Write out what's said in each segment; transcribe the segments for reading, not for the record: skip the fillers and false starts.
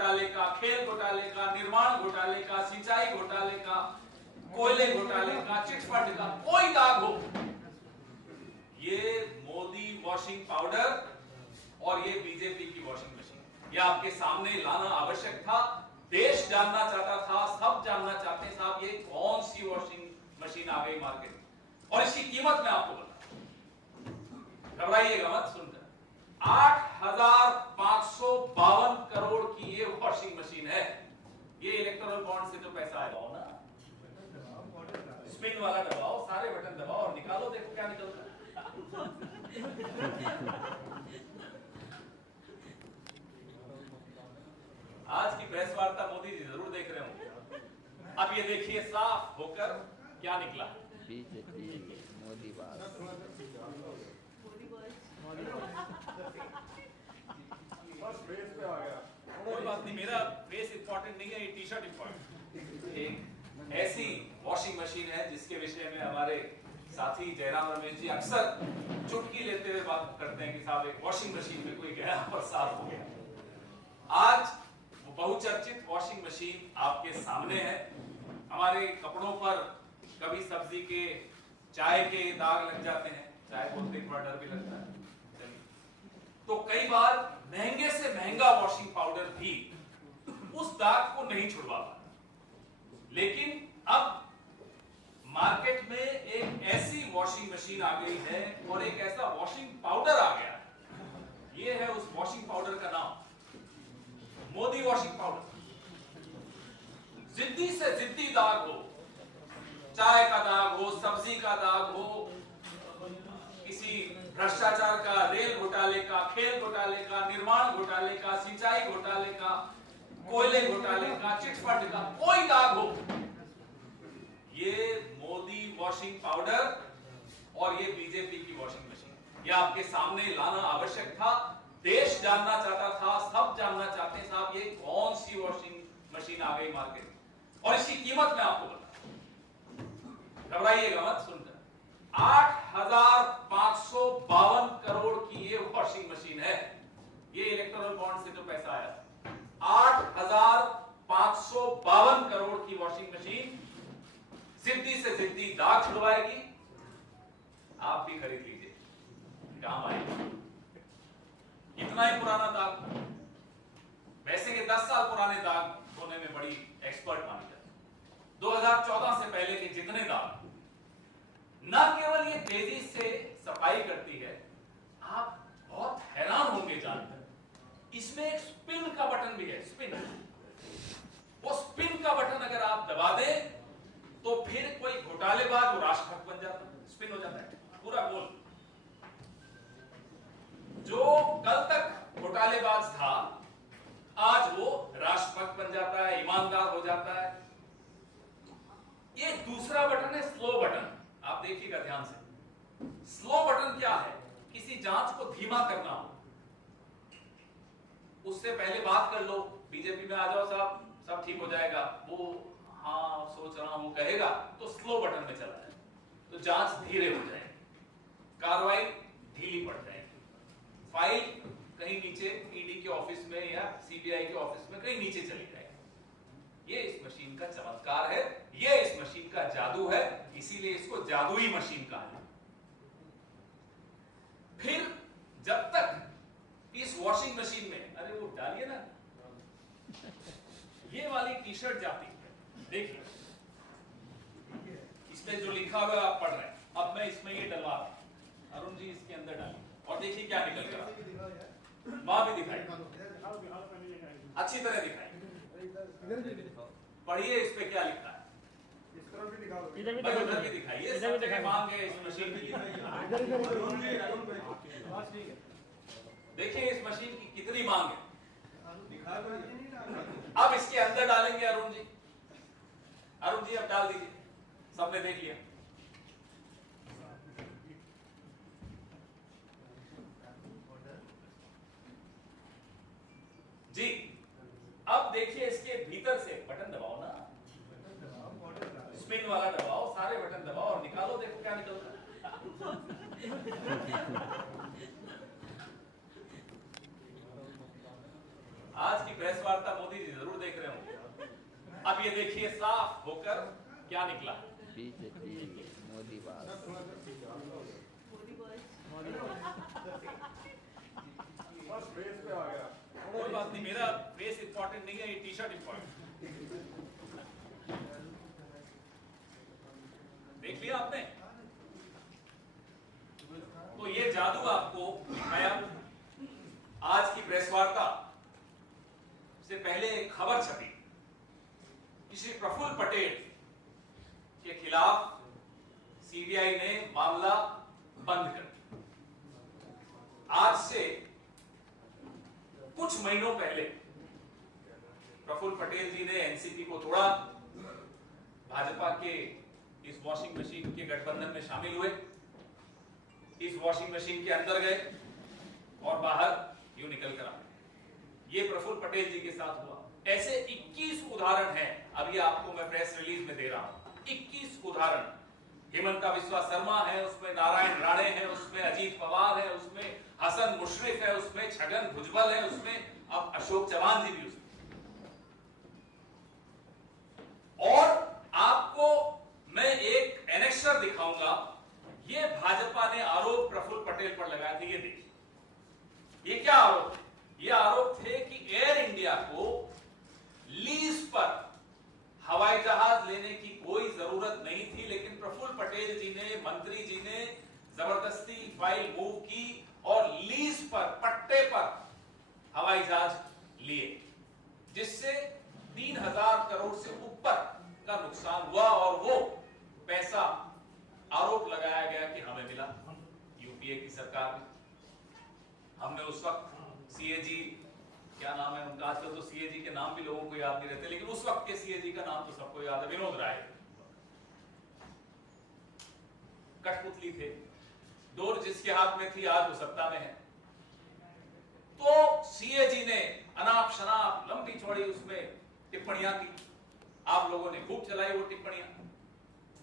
घोटाले का, खेल घोटाले का, निर्माण घोटाले का, सिंचाई घोटाले का, कोयले घोटाले का, चिटफंड का कोई दाग हो, ये मोदी वॉशिंग पाउडर और ये बीजेपी की वॉशिंग मशीन, ये आपके सामने लाना आवश्यक था। देश जानना चाहता था, सब जानना चाहते हैं साहब ये कौन सी वॉशिंग मशीन आ गई मार्केट में, और इसकी कीमत मैं आपको बताऊं, घबराइएगा मत सुनकर। 8,552 करोड़ की ये वॉशिंग मशीन है। ये इलेक्टोरल बॉन्ड से जो पैसा आएगा ना, स्पिन वाला दबाओ, सारे बटन दबाओ और निकालो, देखो क्या निकलता है। आज की प्रेस वार्ता मोदी जी जरूर देख रहे होंगे। अब ये देखिए साफ होकर क्या निकला। बीजेपी मोदी बात। कोई बात नहीं, मेरा फेस इंपॉर्टेंट नहीं है, ये टी शर्ट इंपॉर्टेंट। एक ऐसी वॉशिंग मशीन है जिसके विषय में हमारे साथी जयराम रमेश जी अक्सर चुटकी लेते हुए बात करते हैं कि साहब एक वॉशिंग मशीन में कोई गया और साफ हो गया। आज वो बहुचर्चित वॉशिंग मशीन आपके सामने है। हमारे कपड़ों पर कभी सब्जी के, चाय के दाग लग जाते हैं, चाय बोलते थोड़ा डर भी लगता है, तो कई बार महंगे से महंगा वॉशिंग पाउडर भी उस दाग को नहीं छुड़वा पाता। लेकिन अब मार्केट में एक ऐसी वॉशिंग मशीन आ गई है और एक ऐसा वॉशिंग पाउडर आ गया है। ये है उस वॉशिंग पाउडर का नाम, मोदी वॉशिंग पाउडर। जिद्दी से जिद्दी दाग हो, चाय का दाग हो, सब्जी का दाग हो, किसी भ्रष्टाचार का, रेल घोटाले का, खेल घोटाले का, निर्माण घोटाले का, सिंचाई घोटाले का, कोयले घोटाले का, चिटफंड का कोई दाग हो, ये मोदी वॉशिंग पाउडर और ये बीजेपी की वॉशिंग मशीन, ये आपके सामने लाना आवश्यक था। देश जानना चाहता था, सब जानना चाहते हैं साहब ये कौन सी वॉशिंग मशीन आ गई मार्केट में, और इसकी कीमत मैं आपको बताऊं, घबराइएगा मत सुनकर। 8,552 करोड़ की ये वॉशिंग मशीन है। ये इलेक्टोरल बॉन्ड से जो पैसा आया था, 8,552 करोड़ की वॉशिंग मशीन जिद्दी से जिद्दी दाग छुड़वाएगी। आप भी खरीद लीजिए, काम आएगी। इतना ही पुराना दाग, वैसे के 10 साल पुराने दाग धोने में बड़ी एक्सपर्ट मानी जाती है। 2014 से पहले के जितने दाग, न केवल ये तेजी से सफाई करती है, आप बहुत हैरान होंगे जानकर इसमें एक स्पिन का बटन भी है। स्पिन, वो स्पिन का बटन अगर आप दबा दें तो फिर कोई घोटालेबाज वो राष्ट्रभक्त बन जाता है, स्पिन हो जाता है पूरा गोल। जो कल तक घोटालेबाज था आज वो राष्ट्रभक्त बन जाता है, ईमानदार हो जाता है। ये दूसरा बटन है स्लो बटन, आप देखिएगा ध्यान से। स्लो बटन क्या है? किसी जांच को धीमा करना हो, उससे पहले बात कर लो, बीजेपी में आ जाओ साहब, सब ठीक हो जाएगा, वो हाँ सोच रहा हूं कहेगा तो स्लो बटन में चला जाए तो जांच धीरे हो जाएगी, कार्रवाई ढीली पड़ जाएगी, फाइल कहीं नीचे ईडी के ऑफिस में या सीबीआई के ऑफिस में कहीं नीचे चली जाएगी। ये इस मशीन का चमत्कार है, ये इस मशीन का जादू है, इसीलिए इसको जादुई मशीन कहा है। फिर जब तक इस वॉशिंग मशीन में, अरे वो डालिए ना, ये वाली टी शर्ट जाती है, देखिए इसमें जो लिखा हुआ आप पढ़ रहे हैं, अब मैं इसमें ये डलवा रहा हूं, अरुण जी इसके अंदर डालिए और देखिए क्या निकल रहा है। वहां भी दिखाई, अच्छी तरह दिखाई, पढ़िए इस पे क्या लिखा है, उधर भी दिखाइए, सब जगह मांग है इस मशीन की। देखिए इस मशीन की कितनी मांग है। अब इसके अंदर डालेंगे अरुण जी, अरुण जी अब डाल दीजिए, सबने देख लिया। जी अब देखिए इसके भीतर से बटन दबाओ ना, स्पिन वाला दबाओ, सारे बटन दबाओ और निकालो, देखो क्या निकलता है। आज की प्रेस वार्ता मोदी अब ये देखिए साफ होकर क्या निकला। बीजेपी मोदी बात। कोई बात नहीं, मेरा फेस इंपॉर्टेंट नहीं है, ये टी शर्ट इंपॉर्टेंट। देख लिया आपने? तो ये जादू आपको दिखाया। आज की प्रेस वार्ता से पहले एक खबर छपी कि श्री प्रफुल्ल पटेल के खिलाफ सीबीआई ने मामला बंद कर दिया। आज से कुछ महीनों पहले प्रफुल्ल पटेल जी ने एनसीपी को तोड़ा, भाजपा के इस वॉशिंग मशीन के गठबंधन में शामिल हुए, इस वॉशिंग मशीन के अंदर गए और बाहर यूं निकल कर आए। ये प्रफुल्ल पटेल जी के साथ हुआ। ऐसे 21 उदाहरण हैं, अभी आपको मैं प्रेस रिलीज में दे रहा हूं। 21 उदाहरण। हिमंता बिस्वा शर्मा है, उसमें नारायण राणे है, उसमें अजीत पवार है, उसमें हसन मुशर्रफ है, उसमें छगन भुजबल है, उसमें अब अशोक चौहान जी भी उसमें। और आपको मैं एक एनेक्सर दिखाऊंगा। ये भाजपा ने आरोप प्रफुल्ल पटेल पर लगाए थे। ये देखिए, ये क्या आरोप थे? ये आरोप थे कि एयर इंडिया को लीज पर हवाई जहाज लेने की कोई जरूरत नहीं थी, लेकिन प्रफुल्ल पटेल जी ने, मंत्री जी ने जबरदस्ती फाइल मूव की और लीज पर, पट्टे पर हवाई जहाज लिए, जिससे 3000 करोड़ से ऊपर का नुकसान हुआ। और वो पैसा आरोप लगाया गया कि हमें मिला यूपीए की सरकार में। हमने उस वक्त सीएजी, क्या नाम है उनका, आजकल तो सीएजी के नाम भी लोगों को याद नहीं रहते, लेकिन उस वक्त के सीएजी का नाम तो सबको याद है, विनोद राय। कठपुतली थे, डोर जिसके हाथ में थी आज वो सत्ता में है। तो सीएजी ने अनाप शनाप लंबी चौड़ी उसमें टिप्पणियां की, आप लोगों ने खूब चलाई वो टिप्पणियां,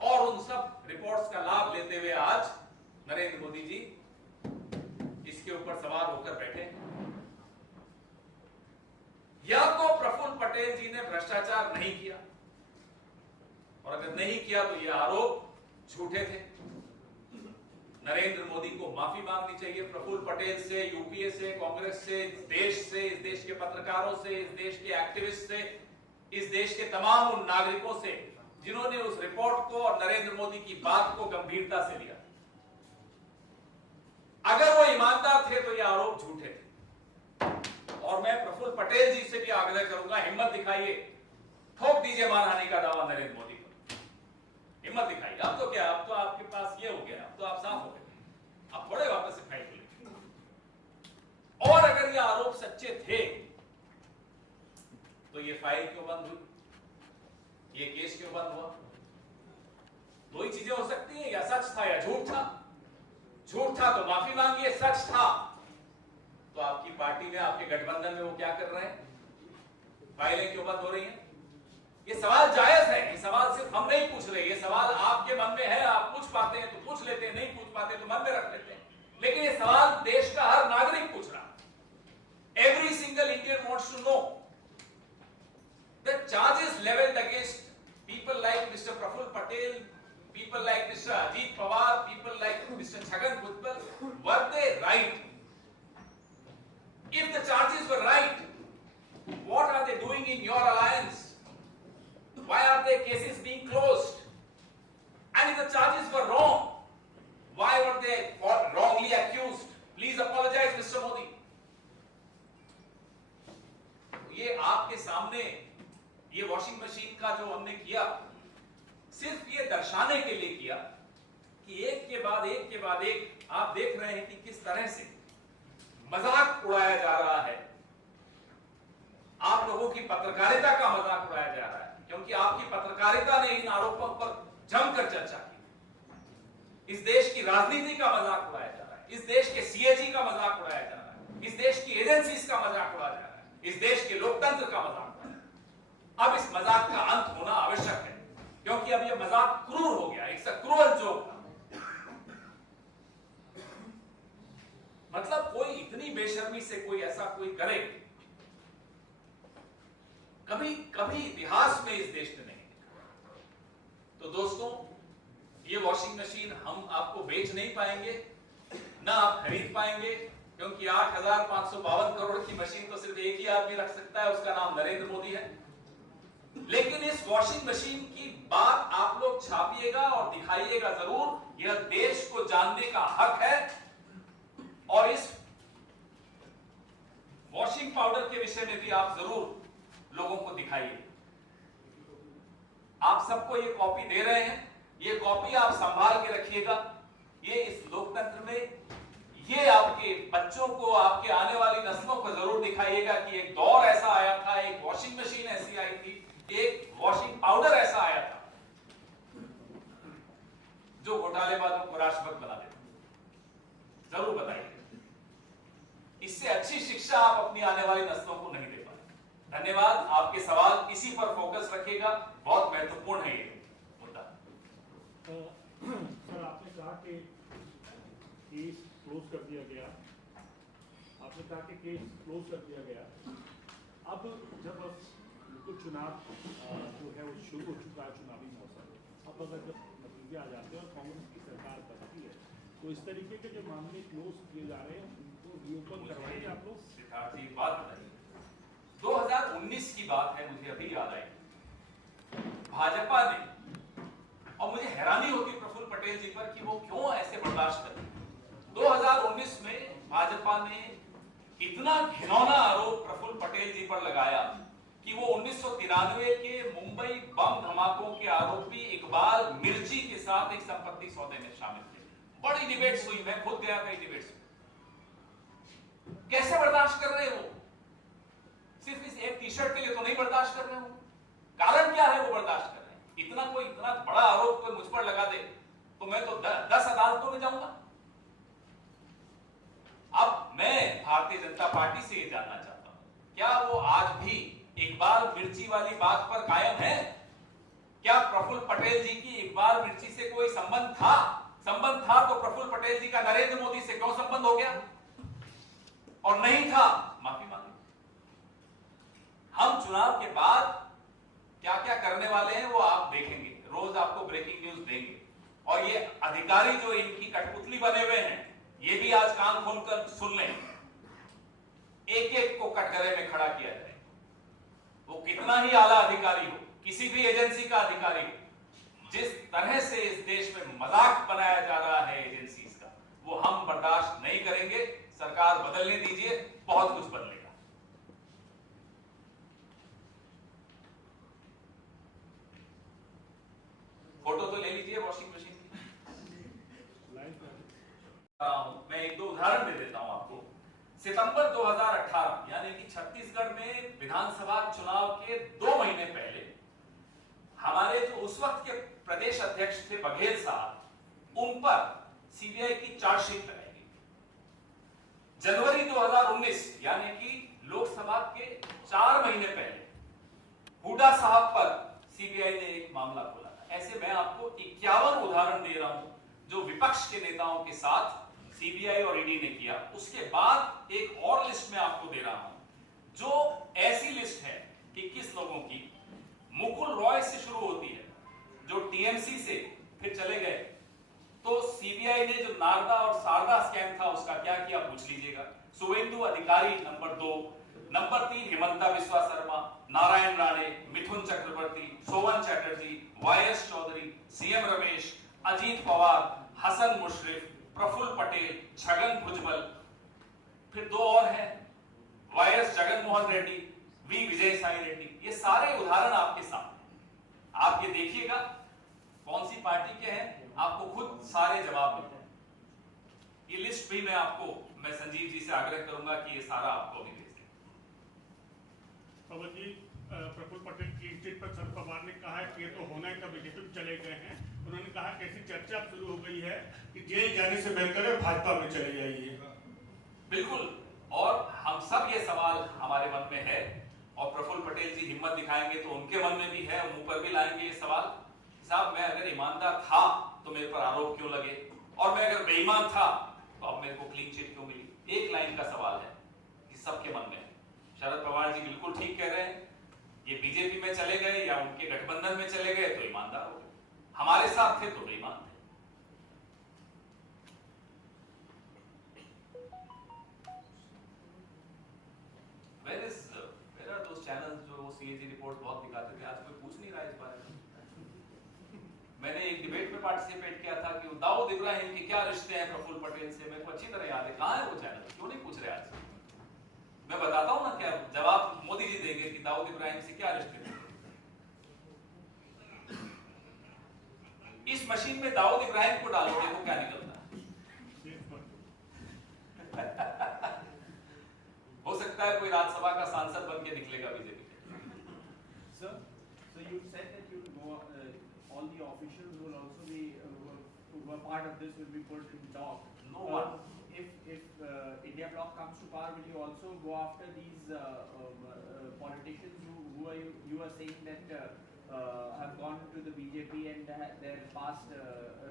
और उन सब रिपोर्ट्स का लाभ लेते हुए आज नरेंद्र मोदी जी इसके ऊपर सवार होकर बैठे। या तो प्रफुल्ल पटेल जी ने भ्रष्टाचार नहीं किया, और अगर नहीं किया तो ये आरोप झूठे थे। नरेंद्र मोदी को माफी मांगनी चाहिए प्रफुल्ल पटेल से, यूपीए से, कांग्रेस से, इस देश के पत्रकारों से, इस देश के एक्टिविस्ट से, इस देश के तमाम उन नागरिकों से जिन्होंने उस रिपोर्ट को और नरेंद्र मोदी की बात को गंभीरता से लिया। अगर वो ईमानदार थे तो ये आरोप झूठे थे। और मैं प्रफुल्ल पटेल जी से भी आग्रह करूंगा, हिम्मत दिखाइए, ठोक दीजिए मानहानि का दावा नरेंद्र मोदी पर। हिम्मत दिखाइए। अब तो क्या, अब तो आपके पास ये हो गया, अब तो आप साफ हो गए, अब थोड़े वापस से फाइल खुले। और अगर ये आरोप सच्चे थे तो ये फाइल क्यों बंद हुई, ये केस क्यों बंद हुआ? दो ही चीजें हो सकती हैं, या सच था या झूठ था। झूठ था तो माफी मांगिए, सच था तो आपकी पार्टी में, आपके गठबंधन में वो क्या कर रहे हैं, फाइलें क्यों बंद हो रही हैं? ये सवाल जायज है, ये सवाल सिर्फ हम नहीं पूछ रहे, ये सवाल आपके मन में है, आप पूछ पाते हैं तो पूछ लेते हैं, नहीं पूछ पाते तो मन में रख लेते हैं, लेकिन ये सवाल देश का हर नागरिक पूछ रहा है। Every single Indian wants to know the charges leveled against people like Mr. Prafull Patel, people like Mr. Ajit Pawar, people like Mr. Chhagan Bhujbal, were they right? If the charges were right, what are they doing in your alliance? Why are their cases being closed? And if the charges were wrong, why were they wrongly accused? Please apologize, Mr. Modi. ये आपके सामने ये washing machine का जो हमने किया, सिर्फ ये दर्शाने के लिए किया कि एक के बाद एक आप देख रहे हैं कि किस तरह से मजाक उड़ाया जा रहा है, आप लोगों की पत्रकारिता का मजाक उड़ाया जा रहा है, क्योंकि आपकी पत्रकारिता ने इन आरोपों पर जमकर चर्चा की। इस देश की राजनीति का मजाक उड़ाया जा रहा है, इस देश के सीएजी का मजाक उड़ाया जा रहा है, इस देश की एजेंसीज का मजाक उड़ाया जा रहा है, इस देश के लोकतंत्र का मजाक। अब इस मजाक का अंत होना आवश्यक है, क्योंकि अब यह मजाक क्रूर हो गया, इट्स अ क्रूअल जोक। मतलब कोई इतनी बेशर्मी से कोई ऐसा कोई करे, कभी कभी इतिहास में इस देश ने नहीं देखा। तो दोस्तों, ये वॉशिंग मशीन हम आपको बेच नहीं पाएंगे, ना आप खरीद पाएंगे, क्योंकि 8,552 करोड़ की मशीन तो सिर्फ एक ही आदमी रख सकता है, उसका नाम नरेंद्र मोदी है। लेकिन इस वॉशिंग मशीन की बात आप लोग छापिएगा और दिखाइएगा जरूर। यह देश को जानने का हक है। और इस वॉशिंग पाउडर के विषय में भी आप जरूर लोगों को दिखाइए। आप सबको ये कॉपी दे रहे हैं, ये कॉपी आप संभाल के रखिएगा। ये इस लोकतंत्र में, ये आपके बच्चों को, आपके आने वाली नस्लों को जरूर दिखाइएगा कि एक दौर ऐसा आया था, एक वॉशिंग मशीन ऐसी आई थी, एक वॉशिंग पाउडर ऐसा आया था जो घोटालेबाजों को राष्ट्रपति बना देता। जरूर बताइए। इससे अच्छी शिक्षा आप अपनी आने वाली नस्लों को नहीं दे पाए। धन्यवाद। आपके सवाल इसी पर फोकस रखिएगा, बहुत महत्वपूर्ण है ये मुद्दा। सर, आपने कहा कि केस क्लोज कर दिया गया। आपने कहा कि केस क्लोज कर दिया गया। अब जब लोकल चुनाव जो है वो शुरू हो चुका है, चुनावी मौसम, अब अगर जब नतीजे आ जाते हैं और कांग्रेस की सरकार बनती है, तो इस तरीके के जो मामले क्लोज किए जा रहे हैं उनको रीओपन करवाएंगे आप लोग? सिद्धार्थ जी, बात बताइए। 2019 की बात है, मुझे अभी याद आई। भाजपा ने, और मुझे हैरानी होती प्रफुल्ल पटेल जी पर कि वो क्यों ऐसे बर्दाश्त करते। 2019 में भाजपा ने इतना घिनौना आरोप प्रफुल्ल पटेल जी पर लगाया कि वो 1993 के मुंबई बम धमाकों के आरोपी इकबाल मिर्ची के साथ एक संपत्ति सौदे में शामिल थे। बड़ी डिबेट्स हुई, मैं खुद गया कई डिबेट्स में। कैसे बर्दाश्त कर रहे हो? सिर्फ इस एक टी शर्ट के लिए तो नहीं बर्दाश्त कर रहे हो। कारण क्या है वो बर्दाश्त कर रहे हैं? इतना बड़ा आरोप कोई मुझ पर लगा दे तो मैं तो 10 अदालतों में जाऊंगा। अब मैं भारतीय जनता पार्टी से ये जानना चाहता हूं, क्या वो आज भी इकबाल मिर्ची वाली बात पर कायम है? क्या प्रफुल्ल पटेल जी की इकबाल मिर्ची से कोई संबंध था? संबंध था तो प्रफुल्ल पटेल जी का नरेंद्र मोदी से क्यों संबंध हो गया? और नहीं था, माफी मांगी। हम चुनाव के बाद क्या क्या करने वाले हैं वो आप देखेंगे, रोज आपको ब्रेकिंग न्यूज देंगे। और ये अधिकारी जो इनकी कठपुतली बने हुए हैं, ये भी आज कान खोलकर सुन लें। एक एक को कटघरे में खड़ा किया जाए, वो कितना ही आला अधिकारी हो, किसी भी एजेंसी का अधिकारी हो। जिस तरह से इस देश में मजाक बनाया जा रहा है एजेंसीज का, वो हम बर्दाश्त नहीं करेंगे। सरकार बदलने दीजिए, बहुत कुछ बदलेगा। फोटो तो ले लीजिए वॉशिंग मशीन की। मैं एक दो उदाहरण दे देता हूं आपको। सितंबर 2018 यानी कि छत्तीसगढ़ में विधानसभा चुनाव के 2 महीने पहले हमारे जो उस वक्त के प्रदेश अध्यक्ष थे बघेल साहब, उन पर सीबीआई की चार्जशीट लगाई गई। जनवरी 2019 यानी कि लोकसभा के 4 महीने पहले हुड्डा साहब पर सीबीआई ने एक मामला खोला था। ऐसे मैं आपको 51 उदाहरण दे रहा हूं जो विपक्ष के नेताओं के साथ सीबीआई और ईडी ने किया। उसके बाद एक और लिस्ट में आपको दे रहा हूं जो ऐसी लिस्ट है 21 लोगों की, मुकुल रॉय से शुरू होती है, जो टीएमसी से फिर चले गए। तो सीबीआई ने जो नारदा और शारदा स्कैम था उसका क्या किया पूछ लीजिएगा। सुवेंदु अधिकारी नंबर 2, नंबर 3 हिमंता बिस्वा शर्मा, नारायण राणे, मिथुन चक्रवर्ती, शोभन चैटर्जी, वाईएस चौधरी, सीएम रमेश, अजीत पवार, हसन मुशर्रफ, प्रफुल्ल पटेल, छगन भुजबल, फिर 2 और हैं, वाईएस जगनमोहन रेड्डी, वी विजय साई रेड्डी। ये सारे उदाहरण आपके सामने, आप ये देखिएगा कौन सी पार्टी के हैं, आपको खुद सारे जवाब मिलते हैं। ये लिस्ट भी मैं संजीव जी से आग्रह करूंगा कि ये सारा आपको भी भेज दें। पवन जी, प्रफुल्ल पटेल की चिट पर शरद पवार ने कहा है कि ये तो होना है, तब बीजेपी में चले गए हैं। उन्होंने कहा कि ऐसी चर्चा शुरू हो गई है कि जेल जाने से बेहतर है भाजपा में चले जाइए। बिल्कुल, और हम सब ये सवाल हमारे मन में है, और प्रफुल्ल पटेल जी हिम्मत दिखाएंगे तो उनके मन में भी है, मुंह पर भी लाएंगे ये सवाल। साहब, मैं अगर ईमानदार था तो मेरे पर आरोप क्यों लगे, और मैं अगर बेईमान था तो अब मेरे को क्लीन चिट क्यों मिली? एक लाइन का सवाल है कि सबके मन में है। शरद पवार जी बिल्कुल ठीक कह रहे हैं, ये बीजेपी में चले गए या उनके गठबंधन में चले गए तो ईमानदार हो गए, हमारे साथ थे तो बेईमान थे। Where are those channels जो CAG रिपोर्ट बहुत दिखाते थे, आज कोई पूछ नहीं रहा इस बारे में। मैंने एक डिबेट में पार्टिसिपेट किया था कि दाऊद इब्राहिम के क्या रिश्ते हैं प्रफुल्ल पटेल से, मेरे को अच्छी तरह याद है। कहाँ है वो चैनल, क्यों नहीं पूछ रहे आज? मैं बताता हूँ ना, क्या जवाब मोदी जी देंगे कि दाऊद इब्राहिम से क्या रिश्ते थे। इस मशीन में दाऊद इब्राहिम को डालो, देखो क्या निकलता है। हो सकता है कोई राज्यसभा का सांसद बन के निकलेगा BJP. Sir, so you said that you will go, all the officials will also be, who were part of this will be put in dock. No one. If India Bloc comes to power, will you also go after these politicians who are you are saying that have gone to the BJP and their past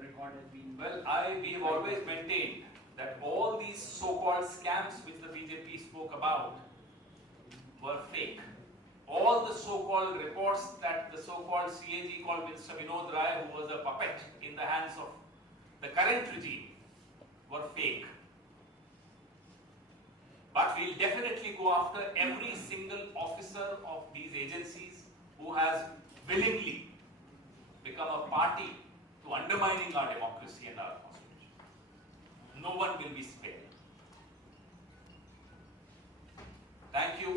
record has been? Well, we have always maintained that all these so-called scams which the BJP spoke about were fake. All the so-called reports that the so-called CAG called Mr. Vinod Rai, who was a puppet in the hands of the current regime, were fake. But we'll definitely go after every single officer of these agencies who has willingly become a party to undermining our democracy and our constitution. No one will be spared. Thank you.